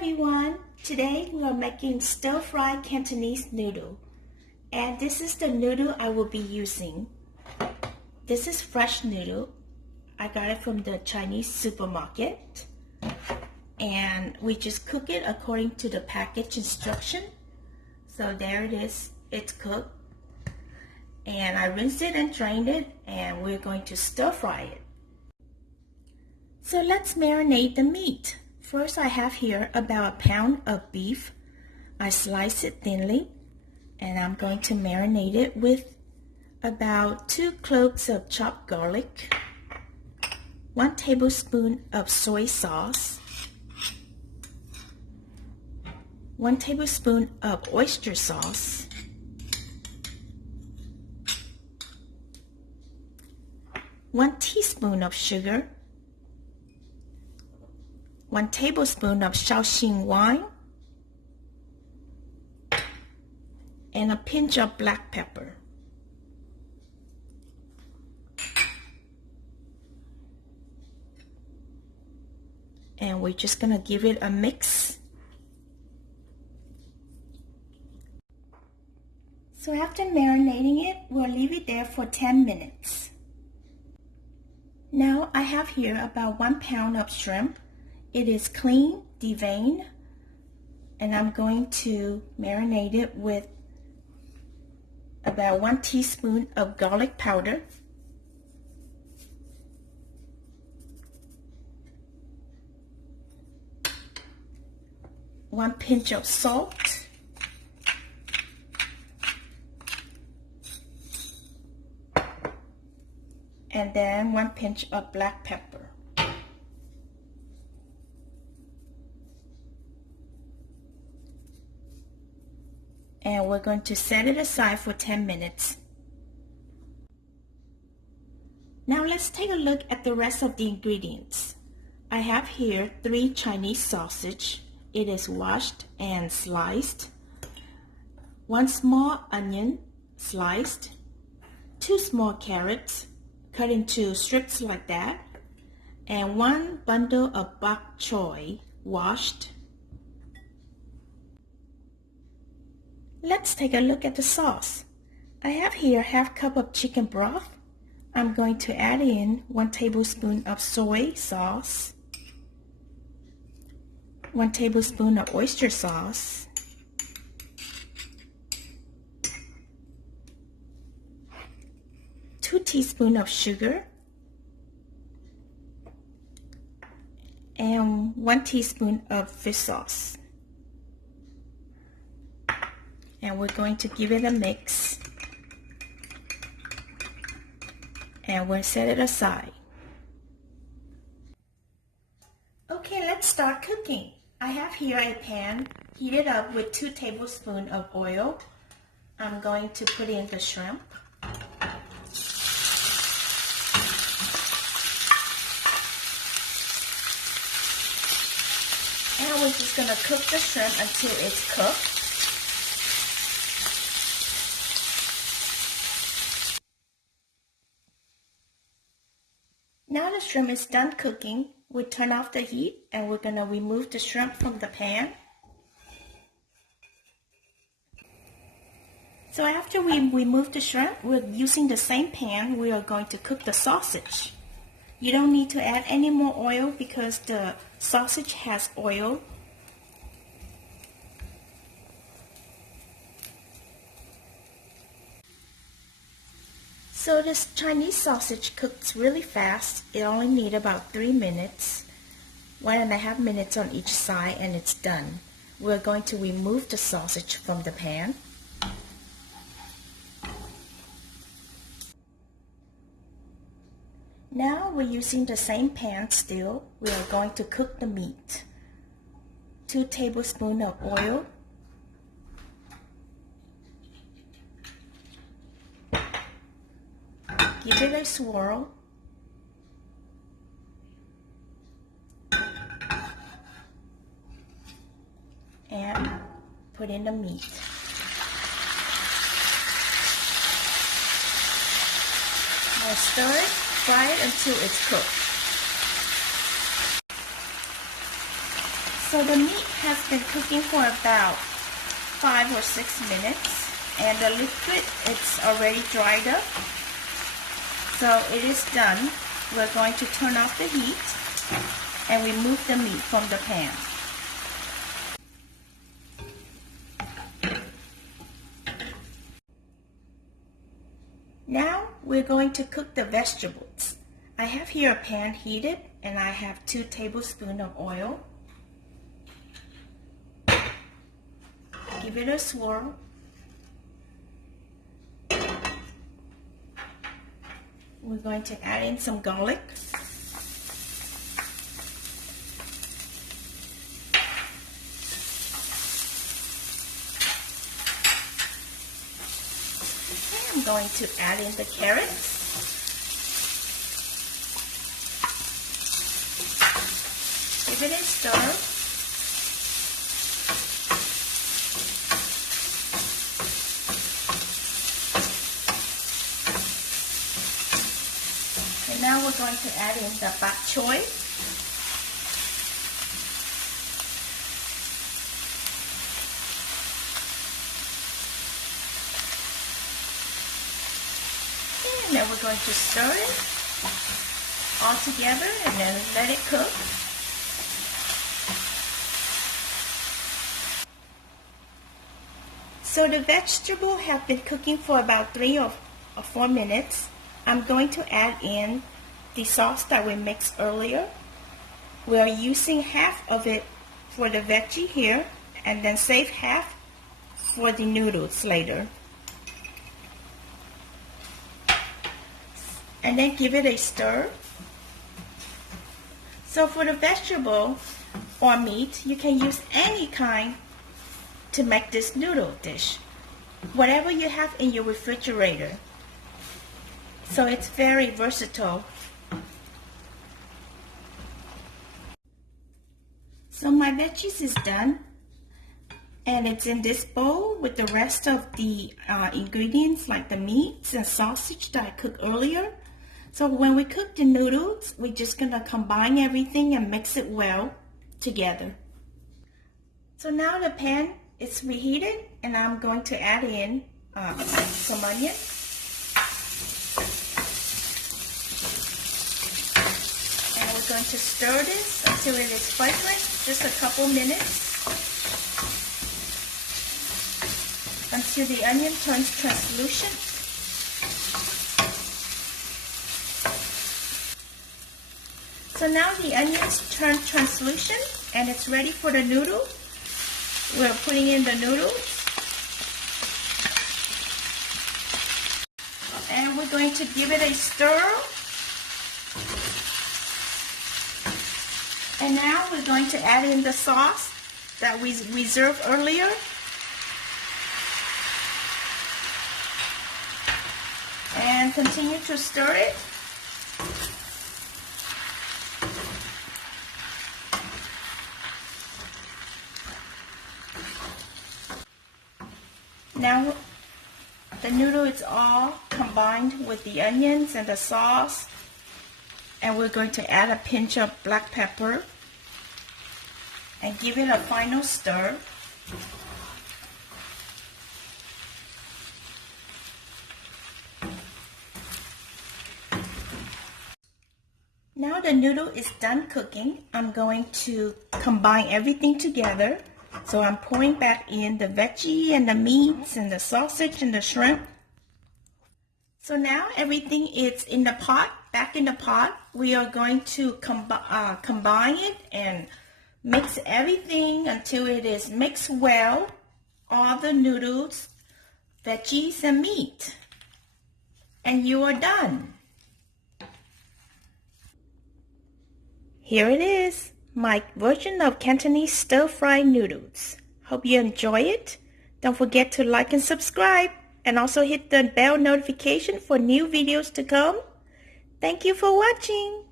everyone! Today we are making stir-fry Cantonese noodle, and this is the noodle I will be using. This is fresh noodle. I got it from the Chinese supermarket, and we just cook it according to the package instruction. So there it is, it's cooked, and I rinsed it and drained it, and we're going to stir-fry it. So let's marinate the meat. First, I have here about a pound of beef. I slice it thinly, and I'm going to marinate it with about 2 cloves of chopped garlic, 1 tablespoon of soy sauce, 1 tablespoon of oyster sauce, 1 teaspoon of sugar, 1 tablespoon of shaoxing wine, and a pinch of black pepper. And we're just going to give it a mix. So after marinating it, we'll leave it there for 10 minutes. Now I have here about 1 pound of shrimp. It is clean, deveined, and I'm going to marinate it with about 1 teaspoon of garlic powder, one pinch of salt, and then 1 pinch of black pepper. And we're going to set it aside for 10 minutes. Now let's take a look at the rest of the ingredients. I have here 3 Chinese sausage. It is washed and sliced. 1 small onion sliced. 2 small carrots cut into strips like that. And 1 bundle of bok choy washed. Let's take a look at the sauce. I have here ½ cup of chicken broth. I'm going to add in 1 tablespoon of soy sauce, 1 tablespoon of oyster sauce, 2 teaspoons of sugar, and 1 teaspoon of fish sauce. And we're going to give it a mix, and we'll set it aside. Okay, let's start cooking. I have here a pan heated up with 2 tablespoons of oil. I'm going to put in the shrimp. And we're just going to cook the shrimp until it's cooked. Now the shrimp is done cooking, we turn off the heat and we're going to remove the shrimp from the pan. So after we remove the shrimp, we're using the same pan, we are going to cook the sausage. You don't need to add any more oil because the sausage has oil. So this Chinese sausage cooks really fast. It only needs about 3 minutes, 1.5 minutes on each side, and it's done. We're going to remove the sausage from the pan. Now we're using the same pan still. We are going to cook the meat. 2 tablespoons of oil. Give it a swirl. And put in the meat. Now stir it, fry it until it's cooked. So the meat has been cooking for about 5 or 6 minutes, and the liquid, it's already dried up. So it is done. We're going to turn off the heat and remove the meat from the pan. Now we're going to cook the vegetables. I have here a pan heated, and I have 2 tablespoons of oil. Give it a swirl. We're going to add in some garlic. Okay, I'm going to add in the carrots. Give it a stir. And now we're going to add in the bok choy. And then we're going to stir it all together and then let it cook. So the vegetable have been cooking for about 3 or 4 minutes. I'm going to add in the sauce that we mixed earlier. We are using half of it for the veggie here, and then save half for the noodles later. And then give it a stir. So for the vegetable or meat, you can use any kind to make this noodle dish. Whatever you have in your refrigerator. So it's very versatile. So my veggies is done, and it's in this bowl with the rest of the ingredients like the meats and sausage that I cooked earlier. So when we cook the noodles, we're just gonna combine everything and mix it well together. So now the pan is reheated, and I'm going to add in some onion. And we're going to stir this until it is fragrant, just a couple minutes, until the onion turns translucent. So now the onions turn translucent, and it's ready for the noodle. We're putting in the noodles. And we're going to give it a stir. And now we're going to add in the sauce that we reserved earlier. And continue to stir it. Now the noodle is all combined with the onions and the sauce, and we're going to add a pinch of black pepper and give it a final stir. Now the noodle is done cooking. I'm going to combine everything together. So I'm pouring back in the veggie and the meats and the sausage and the shrimp. So now everything is in the pot, back in the pot. We are going to combine it and mix everything until it is mixed well. All the noodles, veggies, and meat. And you are done. Here it is. My version of Cantonese stir-fry noodles. Hope you enjoy it. Don't forget to like and subscribe, and also hit the bell notification for new videos to come. Thank you for watching.